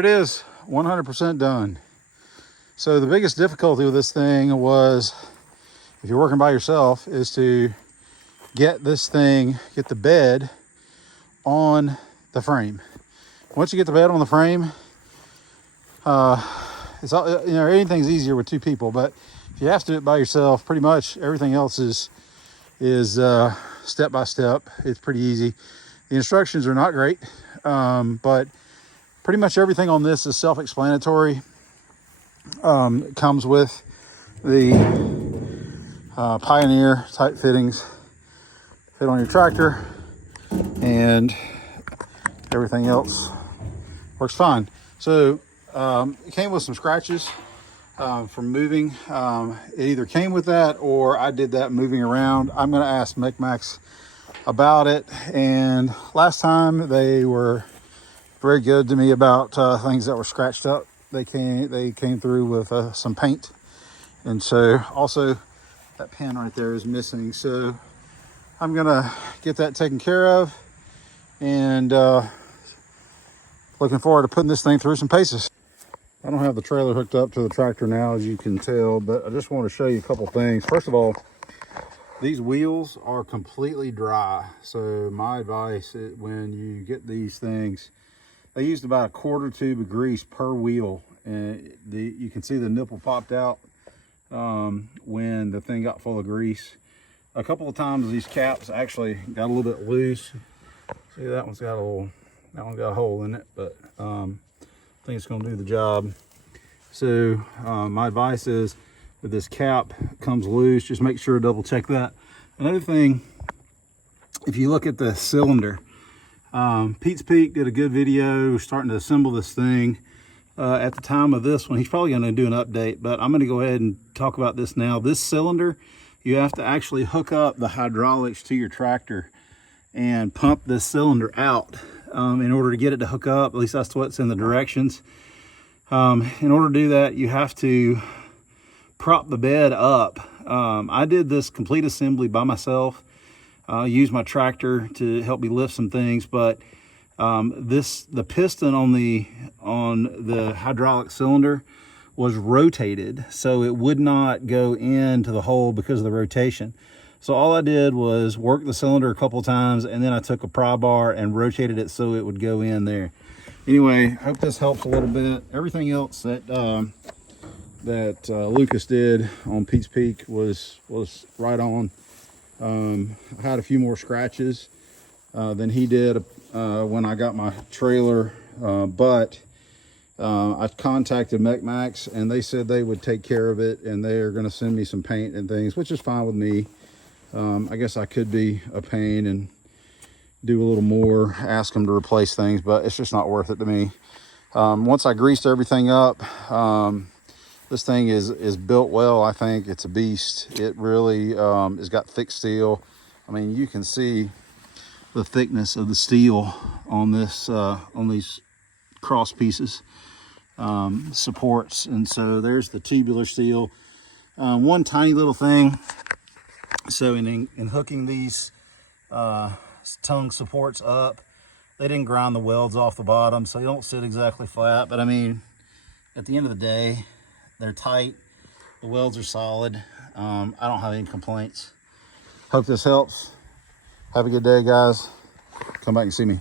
it is, 100% done. So the biggest difficulty with this thing was, if you're working by yourself, is to get the bed on the frame. Once you get the bed on the frame, it's all, anything's easier with two people, but if you have to do it by yourself, pretty much everything else is step by step. It's pretty easy. The instructions are not great, but pretty much everything on this is self-explanatory. It comes with the Pioneer type fittings, fit on your tractor, and everything else works fine. So it came with some scratches from moving. It either came with that or I did that moving around. I'm going to ask MechMaxx about it, and last time they were very good to me about things that were scratched up. They came through with some paint, and so also that pin right there is missing. So I'm gonna get that taken care of, and looking forward to putting this thing through some paces. I don't have the trailer hooked up to the tractor now, as you can tell, but I just want to show you a couple things. First of all, these wheels are completely dry. So my advice is, when you get these things, I used about a quarter tube of grease per wheel, and you can see the nipple popped out when the thing got full of grease. A couple of times these caps actually got a little bit loose. See, that one's got a hole in it, but I think it's going to do the job. So my advice is, if this cap comes loose, just make sure to double check that. Another thing, if you look at the cylinder, Pete's Peak did a good video starting to assemble this thing. At the time of this one, he's probably going to do an update, but I'm going to go ahead and talk about this now. This cylinder, you have to actually hook up the hydraulics to your tractor and pump this cylinder out in order to get it to hook up. At least that's what's in the directions. In order to do that, you have to prop the bed up. I did this complete assembly by myself. Used my tractor to help me lift some things, but the piston on the hydraulic cylinder was rotated, so it would not go into the hole because of the rotation. So all I did was work the cylinder a couple times, and then I took a pry bar and rotated it so it would go in there. Anyway, hope this helps a little bit. Everything else that Lucas did on Pete's Peak was right on. I had a few more scratches than he did when I got my trailer, but I contacted MechMaxx, and they said they would take care of it, and they're going to send me some paint and things, which is fine with me. I guess I could be a pain and do a little more, ask them to replace things, but it's just not worth it to me. Once I greased everything up, this thing is built well. I think it's a beast. It really has got thick steel. I mean, you can see the thickness of the steel on this on these cross pieces, supports. And so there's the tubular steel. One tiny little thing. So in hooking these tongue supports up, they didn't grind the welds off the bottom, so they don't sit exactly flat. But I mean, at the end of the day, they're tight. The welds are solid. I don't have any complaints. Hope this helps. Have a good day, guys. Come back and see me.